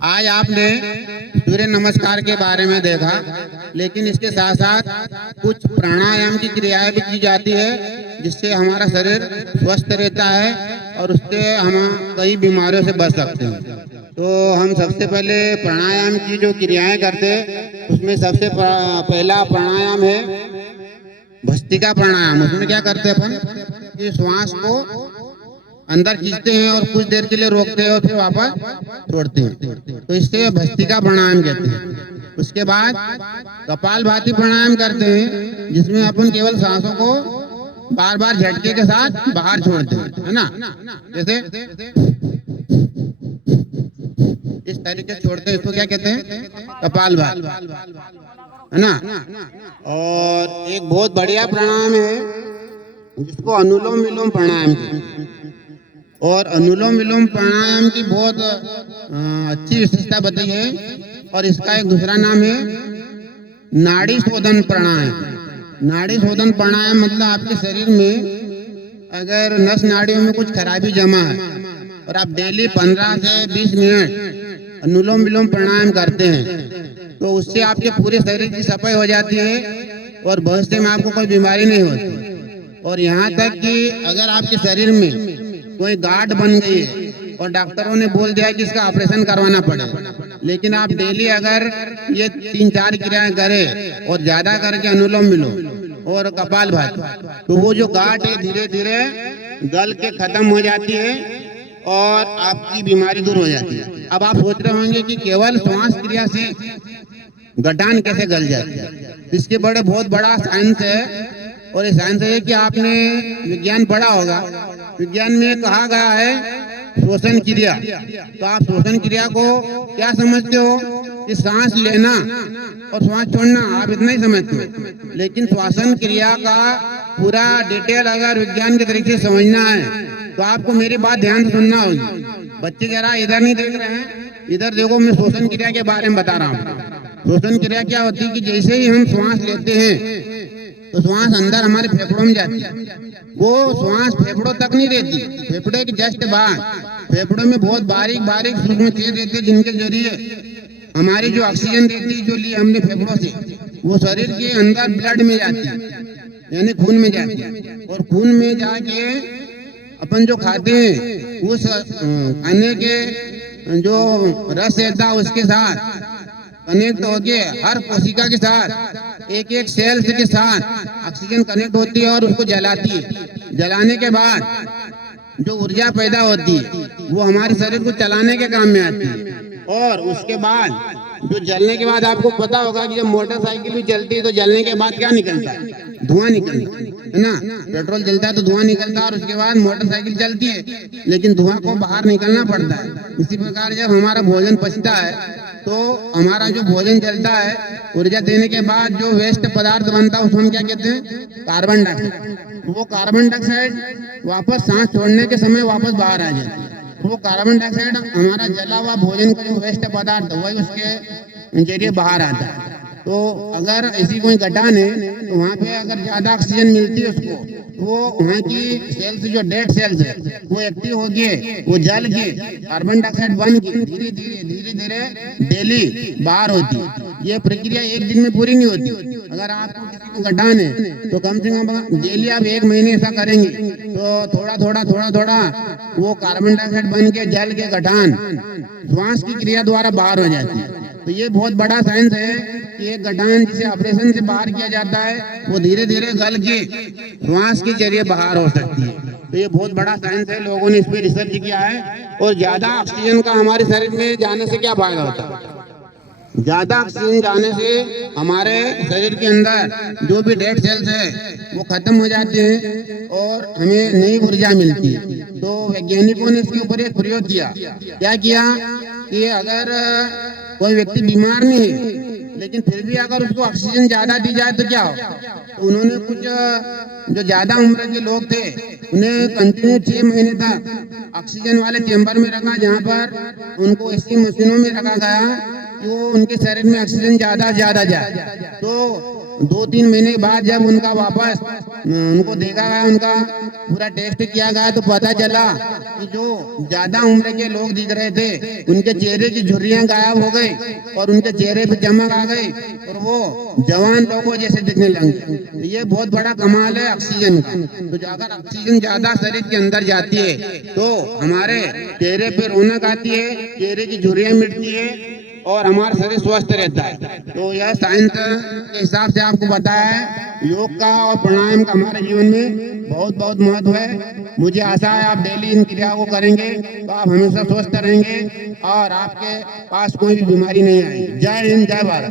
आज आपने सूर्य नमस्कार के बारे में देखा, लेकिन इसके साथ साथ कुछ प्राणायाम की क्रियाएं भी की जाती है जिससे हमारा शरीर स्वस्थ रहता है और उससे हम कई बीमारियों से बच सकते हैं। तो हम सबसे पहले प्राणायाम की जो क्रियाएं करते हैं उसमें सबसे पहला प्राणायाम है भस्त्रिका प्राणायाम। उसमें क्या करते हैं अपन कि श्वास को अंदर खींचते हैं और कुछ देर के लिए रोकते हैं और फिर वापस छोड़ते हैं, तो इससे भस्त्रिका प्राणायाम कहते हैं। उसके बाद कपालभाति प्राणायाम करते हैं जिसमें अपन केवल सांसों को बार बार झटके के साथ बाहर छोड़ते हैं, है ना। जैसे इस तरीके से छोड़ते हैं, इसको क्या कहते हैं? कपालभाति, है ना। और एक बहुत बढ़िया प्राणायाम है जिसको अनुलोम विलोम प्राणायाम कहते हैं। और अनुलोम विलोम प्राणायाम की बहुत अच्छी विशेषता बताई है और इसका एक दूसरा नाम है नाड़ी शोधन प्राणायाम। नाड़ी शोधन प्राणायाम मतलब आपके शरीर में अगर नस नाड़ियों में कुछ खराबी जमा है और आप डेली 15 से 20 मिनट अनुलोम विलोम प्राणायाम करते हैं तो उससे आपके पूरे शरीर की सफाई हो जाती है और भविष्य में आपको कोई बीमारी नहीं होती। और यहाँ तक कि अगर आपके शरीर में कोई गांठ बन गई है और डॉक्टरों ने बोल दिया कि इसका ऑपरेशन करवाना पड़ेगा, लेकिन आप डेली अगर ये 3-4 क्रियाएं करें और ज्यादा करके अनुलोम विलोम और कपालभाति, तो वो जो गांठ है धीरे धीरे गल के खत्म हो जाती है और आपकी बीमारी दूर हो जाती है। अब आप सोच रहे होंगे कि केवल श्वास क्रिया से गठान कैसे गल जाती है। इसके बहुत बड़ा साइंस है और ये साइंस है कि आपने विज्ञान पढ़ा होगा। विज्ञान में कहा गया है श्वसन क्रिया, तो आप श्वसन क्रिया को क्या समझते हो कि सांस लेना और सांस छोड़ना, आप इतना ही समझते हो। लेकिन श्वसन क्रिया का पूरा डिटेल अगर विज्ञान के तरीके से समझना है तो आपको मेरी बात ध्यान से सुनना होगी। बच्चे जरा इधर नहीं देख रहे हैं, इधर देखो, मैं श्वसन क्रिया के बारे में बता रहा हूँ। श्वसन क्रिया क्या होती है कि जैसे ही हम श्वास लेते हैं तो श्वास अंदर हमारे फेफड़ों में जाती है। वो श्वास फेफड़ों तक नहीं रहती, फेफड़े के जस्ट बाहर फेफड़ों में बहुत बारीक बारीक सूक्ष्म छेद रहते हैं जिनके जरिए हमारी जो ऑक्सीजन रहती है जो ली हमने फेफड़ों से, वो शरीर के अंदर ब्लड में जाती है, यानी खून में जाती है। और खून में जाके अपन जो खाते हैं उस खाने के जो रस रहता है उसके साथ कनेक्ट होके हर कोशिका के साथ एक एक सेल्स के साथ ऑक्सीजन कनेक्ट होती है और उसको जलाती है। जलाने के बाद जो ऊर्जा पैदा होती है वो हमारे शरीर को चलाने के काम में आती है। और उसके बाद जो जलने के बाद आपको पता होगा कि जब मोटरसाइकिल भी चलती है तो जलने के बाद क्या निकलता है? धुआं निकलता है ना। पेट्रोल जलता है तो धुआं निकलता है और उसके बाद मोटरसाइकिल चलती है, लेकिन धुआं को बाहर निकलना पड़ता है। इसी प्रकार जब हमारा भोजन पचता है तो हमारा जो भोजन चलता है ऊर्जा देने के बाद जो वेस्ट पदार्थ बनता है उसको हम क्या कहते हैं? Carbon dioxide. वो कार्बन डाइऑक्साइड वापस सांस छोड़ने के समय वापस बाहर आ जाता है। वो कार्बन डाइऑक्साइड हमारा जला हुआ भोजन का जो वेस्ट पदार्थ वही उसके जरिए बाहर आता है। तो अगर ऐसी कोई गठान है तो वहाँ पे अगर ज्यादा ऑक्सीजन मिलती है उसको, वो वहाँ की सेल्स जो डेड सेल्स है वो एक्टिव हो गए, वो जल के कार्बन डाइऑक्साइड बन के धीरे धीरे डेली बाहर होती है। ये प्रक्रिया एक दिन में पूरी नहीं होती। अगर आपको किसी को गठान है तो कम से कम डेली आप 1 महीने ऐसा करेंगे तो थोड़ा थोड़ा वो कार्बन डाइऑक्साइड बन के जल के गठान श्वास की क्रिया द्वारा बाहर हो जाती है। तो ये बहुत बड़ा साइंस है कि एक गठान जिसे ऑपरेशन से बाहर किया जाता है वो धीरे धीरे गल के श्वास के जरिए बाहर हो सकती है। तो ये बहुत बड़ा साइंस है, लोगों ने इस पे रिसर्च किया है। और ज्यादा ऑक्सीजन का हमारे शरीर में जाने से क्या फायदा होता है? ज्यादा ऑक्सीजन जाने से हमारे शरीर के अंदर जो भी डेड सेल्स है वो खत्म हो जाते हैं और हमें नई ऊर्जा मिलती है। तो वैज्ञानिकों ने इसके ऊपर एक प्रयोग किया। क्या किया कि अगर कोई व्यक्ति बीमार नहीं है लेकिन फिर भी अगर उसको ऑक्सीजन ज्यादा दी जाए तो क्या हो? तो उन्होंने कुछ जो ज्यादा उम्र के लोग थे उन्हें कंटिन्यू 6 महीने तक ऑक्सीजन वाले चेंबर में रखा, जहाँ पर उनको ऐसी मशीनों में रखा गया कि वो उनके शरीर में ऑक्सीजन ज्यादा जाए। तो 2-3 महीने के बाद जब उनका वापस उनको देखा गया, उनका पूरा टेस्ट किया गया, तो पता चला कि जो ज्यादा उम्र के लोग दिख रहे थे उनके चेहरे की झुर्रियां गायब हो गई और उनके चेहरे पे चमक आ गई और वो जवान लोगों जैसे दिखने लगे। तो ये बहुत बड़ा कमाल है ऑक्सीजन का। तो अगर ऑक्सीजन ज्यादा शरीर के अंदर जाती है तो हमारे चेहरे पे रौनक आती है, चेहरे की झुर्रियां मिटती है और हमारा शरीर स्वस्थ रहता है। तो यह साइंस के हिसाब से आपको बताया है योग का और प्राणायाम का हमारे जीवन में बहुत बहुत महत्व है। मुझे आशा है आप डेली इन क्रियाओं को करेंगे तो आप हमेशा स्वस्थ रहेंगे और आपके पास कोई भी बीमारी नहीं आएगी। जय हिंद, जय भारत।